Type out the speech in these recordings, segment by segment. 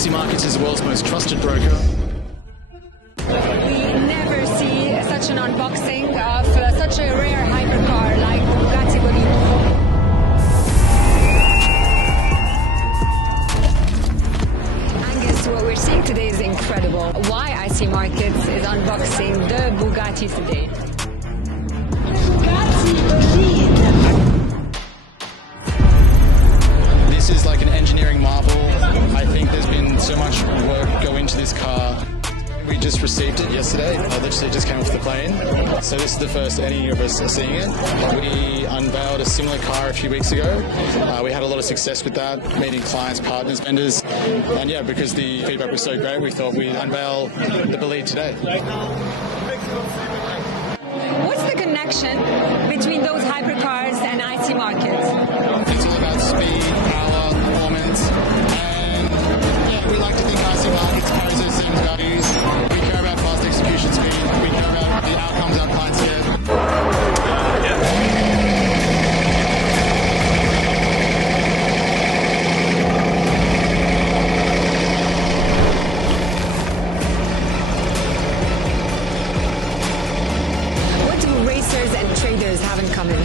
IC Markets is the world's most trusted broker. We never see such an unboxing of such a rare hypercar like Bugatti Bolide. Angus, what we're seeing today is incredible. Why IC Markets is unboxing the Bugatti today? Bugatti Bolide. This is like an engineering marvel. I think there's been so much work go into this car. We just received it yesterday. I literally just came off the plane. So this is the first any of us are seeing it. We unveiled a similar car a few weeks ago. We had a lot of success with that, meeting clients, partners, vendors. And yeah, because the feedback was so great, we thought we'd unveil the Bolide today. What's the connection between those hypercars and IC Markets? It's all about speed, power, performance. And yeah, we like to think IC Markets carries those same values. We care about fast execution speed. We care about the outcomes our clients get. What do racers and traders have in common?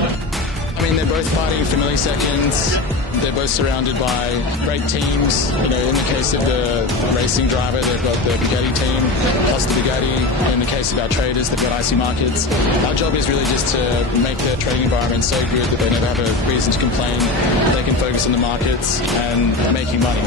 I mean, they're both fighting for milliseconds. They're both surrounded by great teams. You know, in the case of the racing driver, they've got the Bugatti team, plus the Bugatti. In the case of our traders, they've got IC Markets. Our job is really just to make the trading environment so good that they never have a reason to complain. They can focus on the markets and making money.